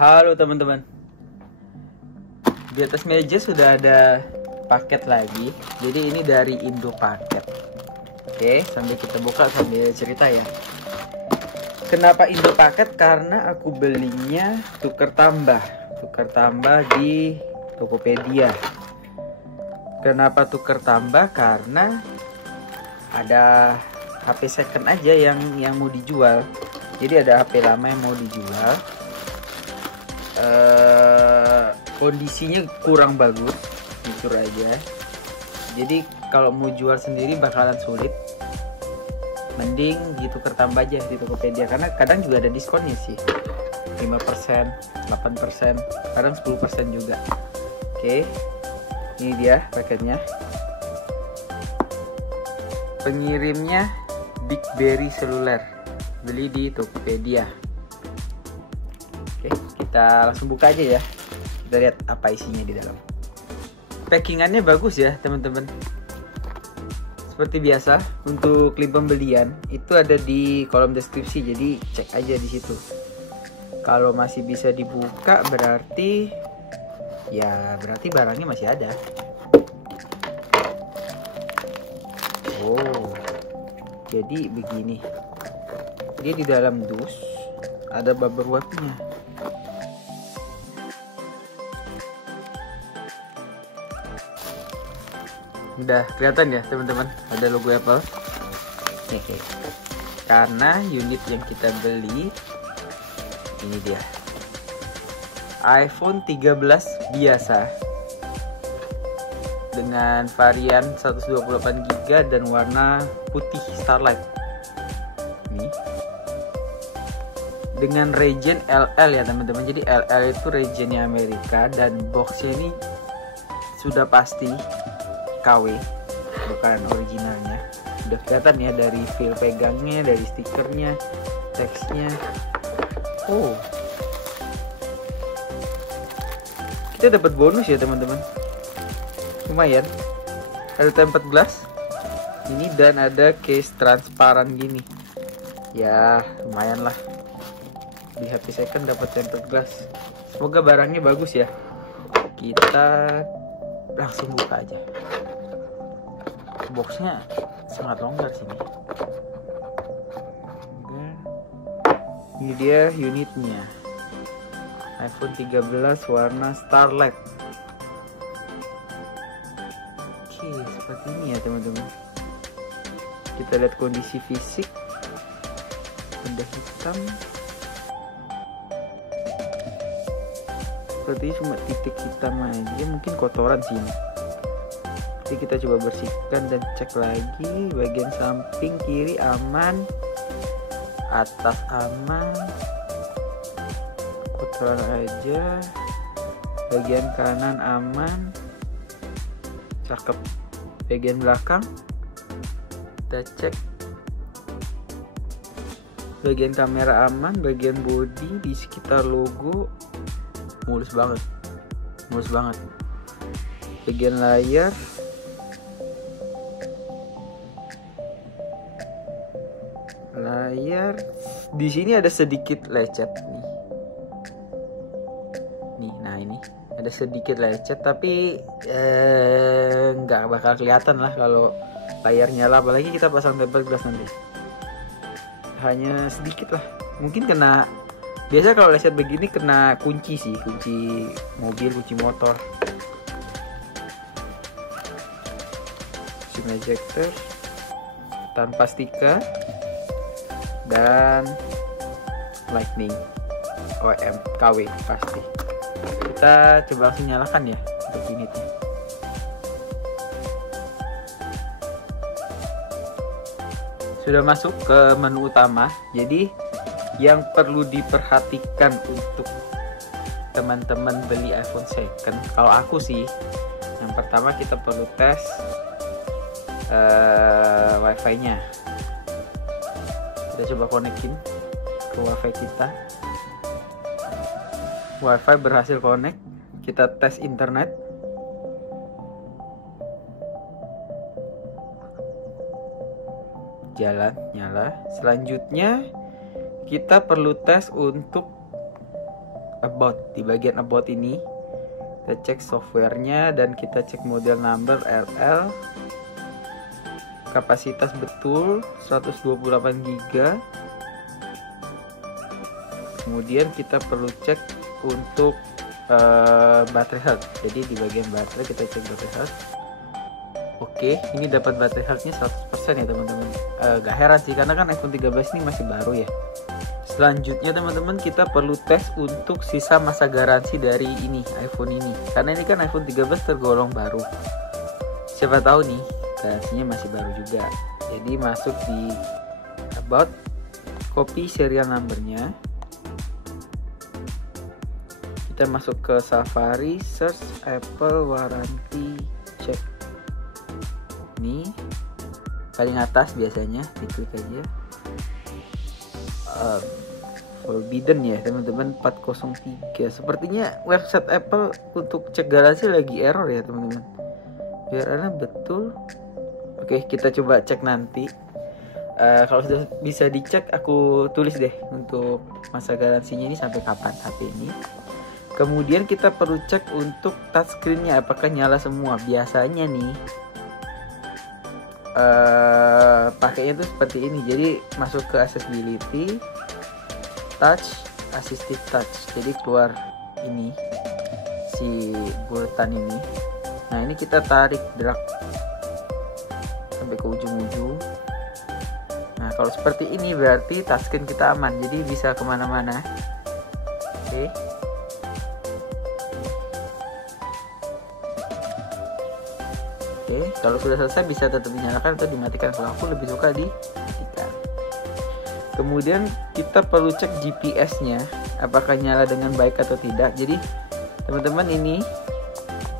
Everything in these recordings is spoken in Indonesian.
Halo teman-teman. Di atas meja sudah ada paket lagi. Jadi ini dari Indo Paket. Oke, sambil kita buka sambil cerita ya. Kenapa Indo Paket? Karena aku belinya tuker tambah di Tokopedia. Kenapa tuker tambah? Karena ada HP second aja yang mau dijual. Jadi ada HP lama yang mau dijual. Kondisinya kurang bagus, jujur aja. Jadi kalau mau jual sendiri bakalan sulit. Mending ditukar tambah aja di Tokopedia, karena kadang juga ada diskonnya sih, 5%, 8%, kadang 10% juga. Oke, ini dia paketnya. Pengirimnya BigBerry Seluler, beli di Tokopedia. Oke, kita langsung buka aja ya. Kita lihat apa isinya di dalam. Packingannya bagus ya teman-teman. Seperti biasa, untuk link pembelian itu ada di kolom deskripsi, jadi cek aja di situ. Kalau masih bisa dibuka berarti barangnya masih ada. Oh, jadi begini. Dia di dalam dus ada bubble wrapnya. Udah kelihatan ya teman-teman, ada logo Apple. Oke. Karena unit yang kita beli ini dia, iPhone 13 biasa dengan varian 128GB dan warna putih Starlight. Ini dengan region LL ya teman-teman. Jadi LL itu regionnya Amerika, dan boxnya ini sudah pasti KW, bukan originalnya. Udah kelihatan ya dari feel pegangnya, dari stikernya, teksnya. Oh, kita dapat bonus ya teman-teman, lumayan. Ada tempered glass ini dan ada case transparan gini ya, lumayan lah. Di HP second dapat tempered glass. Semoga barangnya bagus ya. Kita langsung buka aja. Boxnya sangat longgar sini. Ini dia unitnya, iPhone 13 warna Starlight. Oke, seperti ini ya teman-teman. Kita lihat kondisi fisik. Benda hitam. Seperti cuma titik hitam aja, mungkin kotoran sih ini. Jadi kita coba bersihkan dan cek lagi. Bagian samping kiri aman, atas aman, kotoran aja. Bagian kanan aman, cakep. Bagian belakang kita cek. Bagian kamera aman, bagian body di sekitar logo mulus banget. Bagian layar di sini ada sedikit lecet nih. Nah ini ada sedikit lecet, tapi nggak bakal kelihatan lah kalau layar nyala, apalagi kita pasang tempered glass nanti. Hanya sedikit lah, mungkin kena. Biasa kalau lecet begini kena kunci sih, kunci mobil, kunci motor. SIM ejector tanpa stiker dan lightning OEM KW pasti. Kita coba langsung nyalakan ya untuk unitnya. Sudah masuk ke menu utama. Jadi yang perlu diperhatikan untuk teman-teman beli iPhone second, kalau aku sih, yang pertama kita perlu tes wifi-nya. Kita coba konekin ke wifi kita. Wifi berhasil connect. Kita tes internet. Jalan, nyala. Selanjutnya kita perlu tes untuk about. Di bagian about ini kita cek softwarenya dan kita cek model number RL, kapasitas betul 128 GB. Kemudian kita perlu cek untuk baterai health. Jadi di bagian baterai kita cek baterai health. Oke, ini dapat baterai health-nya 100% ya teman-teman. Gak heran sih karena kan iPhone 13 ini masih baru ya. Selanjutnya teman-teman, kita perlu tes untuk sisa masa garansi dari ini iPhone ini. Karena ini kan iPhone 13 tergolong baru. Siapa tahu nih garansinya masih baru juga. Jadi masuk di about, copy serial numbernya. Kita masuk ke Safari, search Apple warranty check. Ini paling atas biasanya, diklik aja. Forbidden ya teman-teman, 403. Sepertinya website Apple untuk cek garansi lagi error ya teman-teman. Biar betul. Oke, kita coba cek nanti. Kalau sudah bisa dicek, aku tulis deh untuk masa garansinya ini sampai kapan HP ini. Kemudian kita perlu cek untuk touchscreen-nya apakah nyala semua. Biasanya nih pakainya tuh seperti ini. Jadi masuk ke accessibility, touch, assistive touch. Jadi keluar ini si bulatan ini. Nah ini kita tarik, drag sampai ke ujung-ujung. Nah kalau seperti ini berarti touchscreen kita aman, jadi bisa kemana-mana. Oke. Oke, kalau sudah selesai bisa tetap dinyalakan atau dimatikan. Kalau aku lebih suka dimatikan. Kemudian kita perlu cek GPS-nya apakah nyala dengan baik atau tidak. Jadi teman-teman ini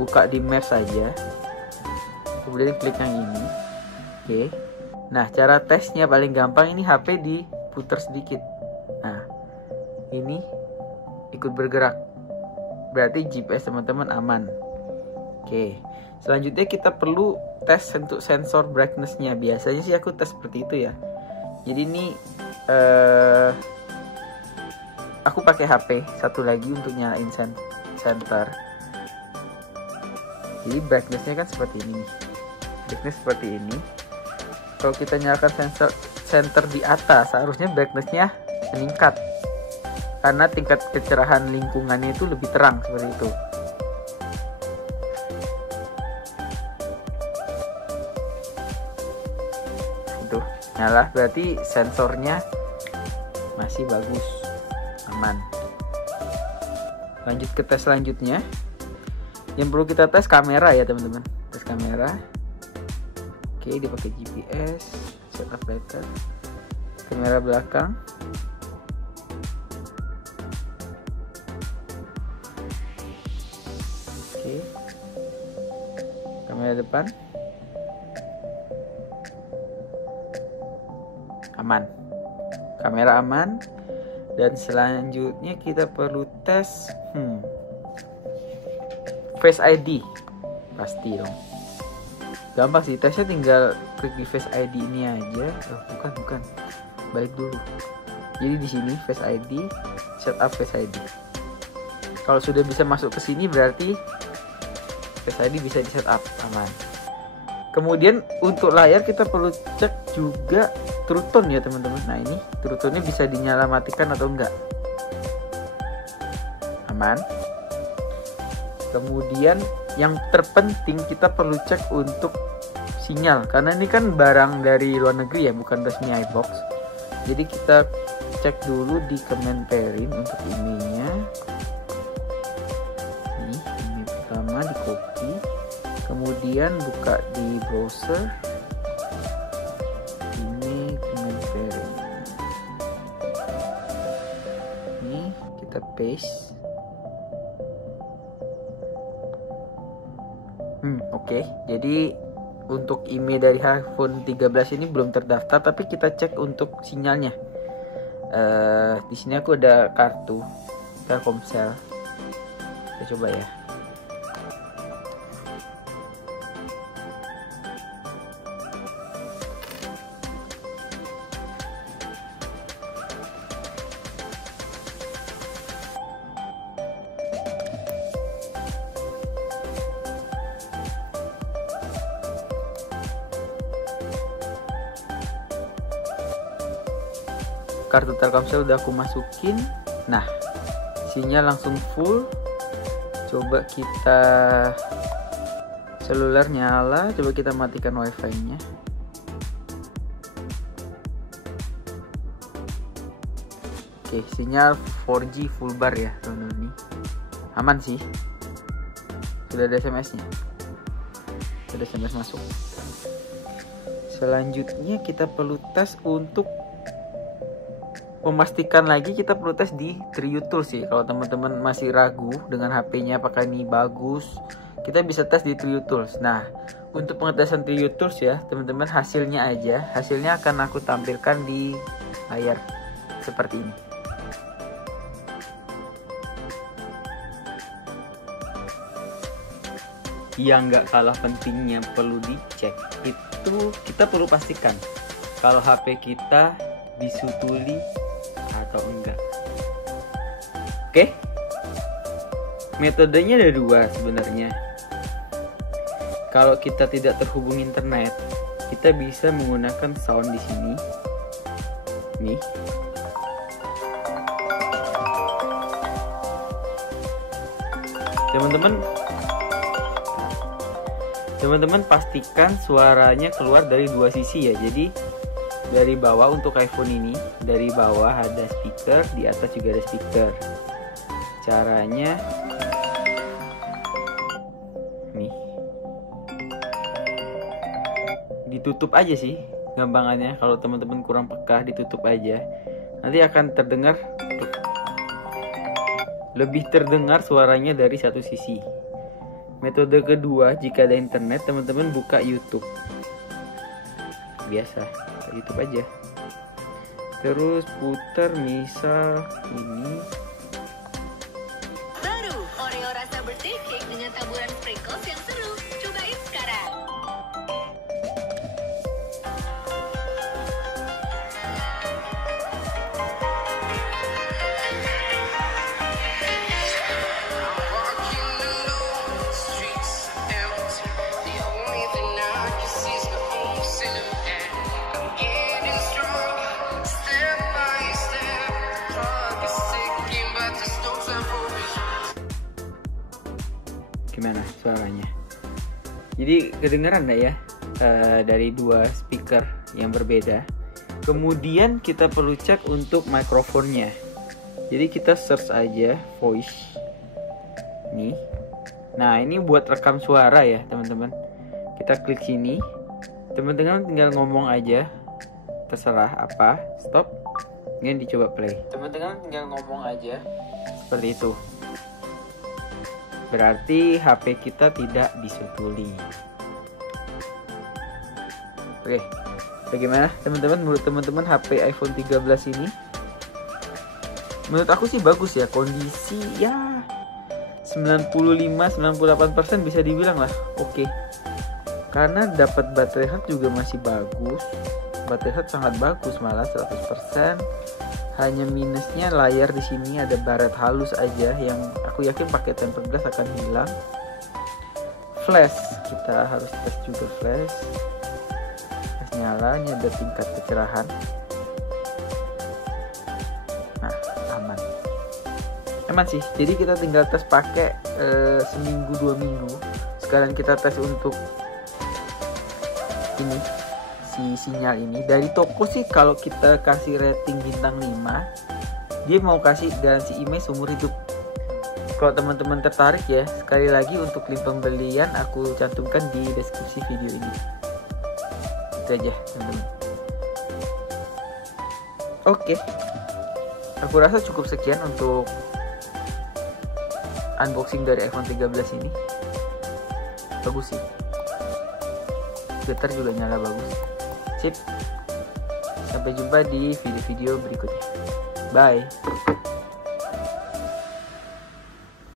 buka di Maps saja, kemudian klik yang ini. Oke. Nah cara tesnya paling gampang, ini HP diputar sedikit. Nah ini ikut bergerak, berarti GPS teman-teman aman. Oke. Selanjutnya kita perlu tes untuk sensor brightness-nya. Biasanya sih aku tes seperti itu ya. Jadi ini aku pakai HP satu lagi untuk nyalain center. Jadi brightness-nya kan seperti ini. Brightness seperti ini. Kalau kita nyalakan center di atas, seharusnya brightness-nya meningkat. Karena tingkat kecerahan lingkungannya itu lebih terang seperti itu. Tuh, nyala, berarti sensornya masih bagus, aman. Lanjut ke tes selanjutnya. Yang perlu kita tes kamera ya teman-teman. Tes kamera. Oke, dipakai GPS, setup later. Kamera belakang. Oke. Kamera depan. Aman, kamera aman. Dan selanjutnya kita perlu tes Face ID. Pasti dong, gampang sih tesnya, tinggal klik di Face ID ini aja. Bukan, balik dulu. Jadi di sini Face ID, setup Face ID. Kalau sudah bisa masuk ke sini berarti Face ID bisa di setup, aman. Kemudian untuk layar kita perlu cek juga True Tone ya teman-teman. Nah ini True Tone-nya bisa dinyala matikan atau enggak. Aman. Kemudian yang terpenting kita perlu cek untuk sinyal. Karena ini kan barang dari luar negeri ya, bukan resmi iBox. Jadi kita cek dulu di Kemenperin untuk emailnya. Nih email pertama di copy. Kemudian buka di browser. Kita paste. Oke. Jadi untuk email dari iPhone 13 ini belum terdaftar, tapi kita cek untuk sinyalnya. Di sini aku ada kartu Telkomsel. Kita coba ya. kartu Telkomsel udah aku masukin. Nah, sinyal langsung full. Coba kita seluler nyala, coba kita matikan wifi-nya. Oke, sinyal 4G full bar ya teman-teman, ini aman sih. Sudah ada SMS-nya, sudah SMS masuk. Selanjutnya kita perlu tes untuk memastikan lagi, kita perlu tes di TriuTools sih. Kalau teman-teman masih ragu dengan HP-nya apakah ini bagus, kita bisa tes di TriuTools. Nah, untuk pengetesan TriuTools ya teman-teman, hasilnya akan aku tampilkan di layar seperti ini. Yang nggak kalah pentingnya perlu dicek itu, kita perlu pastikan kalau HP kita disutuli atau enggak. Oke, metodenya ada dua sebenarnya. Kalau kita tidak terhubung internet, kita bisa menggunakan sound di sini nih. Teman-teman pastikan suaranya keluar dari dua sisi ya. Jadi dari bawah untuk iPhone ini, dari bawah ada speaker, di atas juga ada speaker. Caranya nih, ditutup aja sih gampangannya. Kalau teman-teman kurang peka, ditutup aja, nanti akan terdengar, lebih terdengar suaranya dari satu sisi. Metode kedua, jika ada internet, teman-teman buka YouTube biasa, YouTube aja, terus putar misal ini baru Oreo rasa birthday cake dengan taburan sprinkles yang seru. Cobain sekarang. Gimana suaranya? Jadi kedengaran nggak ya dari dua speaker yang berbeda. Kemudian kita perlu cek untuk mikrofonnya. Jadi kita search aja voice nih. Nah, ini buat rekam suara ya teman-teman. Kita klik sini, teman-teman tinggal ngomong aja, terserah apa, stop, kemudian dicoba play. Teman-teman tinggal ngomong aja seperti itu. Berarti HP kita tidak disutuli. Oke, bagaimana teman-teman? Menurut teman-teman HP iPhone 13 ini, menurut aku sih bagus ya. Kondisi ya 95-98% bisa dibilang lah oke. Karena dapat baterai health juga masih bagus. Baterai health sangat bagus, malah 100%. Hanya minusnya layar di sini ada baret halus aja yang aku yakin pakai tempered glass akan hilang. Flash, kita harus tes juga flash. Flash nyala, ini ada tingkat kecerahan. Nah, aman sih. Jadi kita tinggal tes pakai seminggu 2 minggu. Sekarang kita tes untuk ini, sinyal ini. Dari toko sih kalau kita kasih rating bintang 5, dia mau kasih garansi email seumur hidup. Kalau teman-teman tertarik ya, sekali lagi untuk link pembelian aku cantumkan di deskripsi video ini. Itu aja teman-teman. Oke, aku rasa cukup sekian untuk unboxing dari iPhone 13 ini. Bagus sih, Twitter juga nyala bagus. Sip, sampai jumpa di video-video berikutnya. Bye.